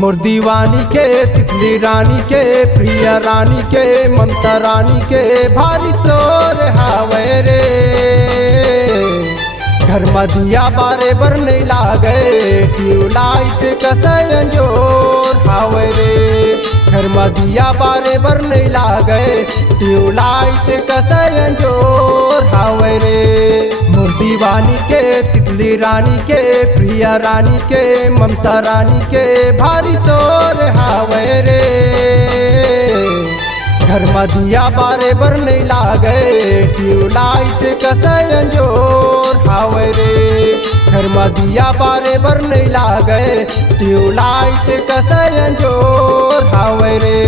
मोर दीवानी के तितली रानी के प्रिय रानी के ममता रानी के भारी शोर हावे रे। घर में दिया बारे बर नहीं लागे ट्यूबलाइट कसयन जोर हावे रे। घर में दिया बारे बर नहीं लागे ट्यूबलाइट कसयन जोर हावे रे। मोर दीवानी के तितली रानी के प्रिय रानी के ममता रानी के भारी शोर हावे रे। घर में दिया बारे बर नहीं लागे ट्यूबलाइट कसयन जोर हावे रे। घर में दिया बारे बर नहीं लागे ट्यूबलाइट कसयन जोर हावे रे।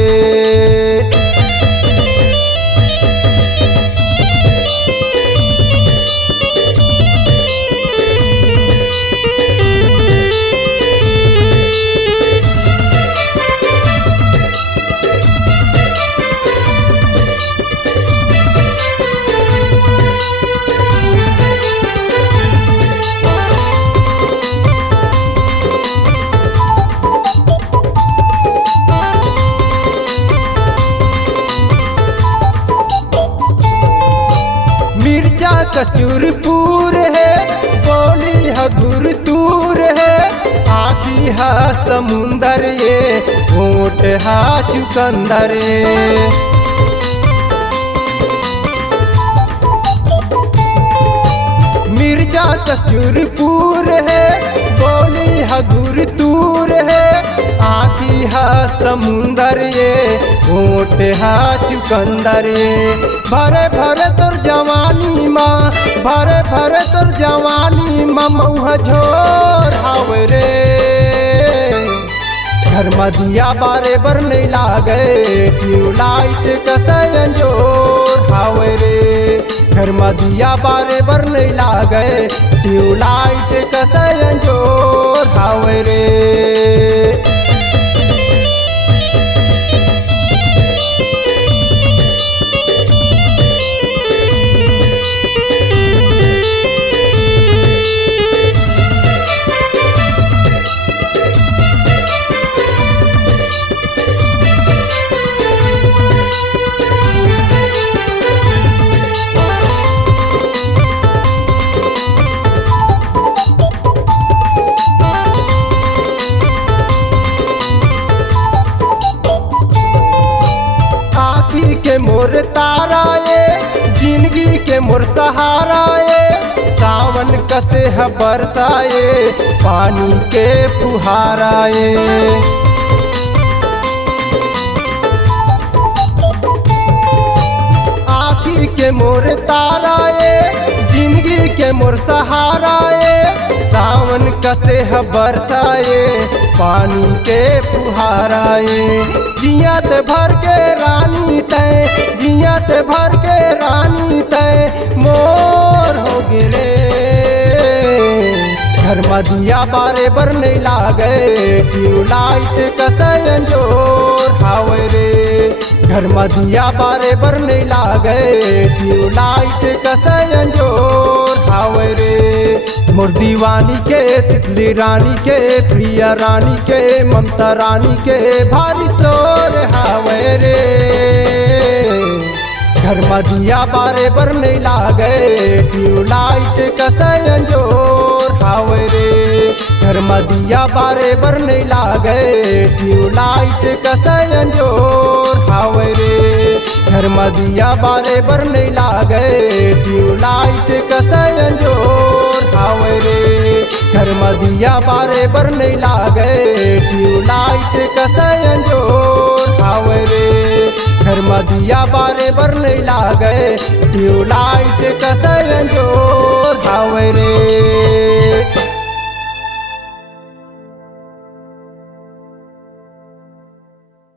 मिर्जा कचूरपुर है बोली है गुरतूर है आखी है समुंदर ये होठ है चुकंदर ये। मिर्जा कचूरपुर है बोली है गुरतूर है आखी है समुंदर ये होठ है चुकंदर ये। भरे भरे तोर जवानी माँ भरे भरे तोर जवानी माँ मऊह झोर हावे रे। घर में दिया बारे बर नहीं लागे ट्यूबलाइट कसयन जोर हावे रे। घर में दिया बारे बर नहीं लागे ट्यूबलाइट कसयन जोर हावे रे। के मोर तारा ये जिंदगी के मोर सहारा ये सावन कसे है बरसाए पानी के फुहारा ये। आखी के मोर तारा ये जिंदगी के मोर सहारा ये सावन कसे है बरसाए पानी के फुहारा ये। जियत भर के रानी तय जियत भर के रानी तय मोर हो गिरे। घर में दिया बारे बर नहीं लागे ट्यूबलाइट कसयन जोर हावे रे। घर में दिया बारे बर नहीं लागे ट्यूबलाइट कसयन जोर हावे रे। मोर दीवानी के तितली रानी के प्रिय रानी के ममता रानी के भारी शोर हावे रे। घर में दिया बारे बर नहीं लागे ट्यूबलाइट कसयन जोर हावे रे। घर में दिया बारे बर नहीं लागे ट्यूबलाइट कसयन जोर हावे रे। घर में दिया बारे बर नहीं लागे ट्यूबलाइट कसयन जोर हावे रे। घर में दिया बारे बर नहीं लागे ट्यूबलाइट कसयन जोर हावे रे। घर में दिया बारे बर नहीं लागे ट्यूबलाइट कसयन जोर हावे रे।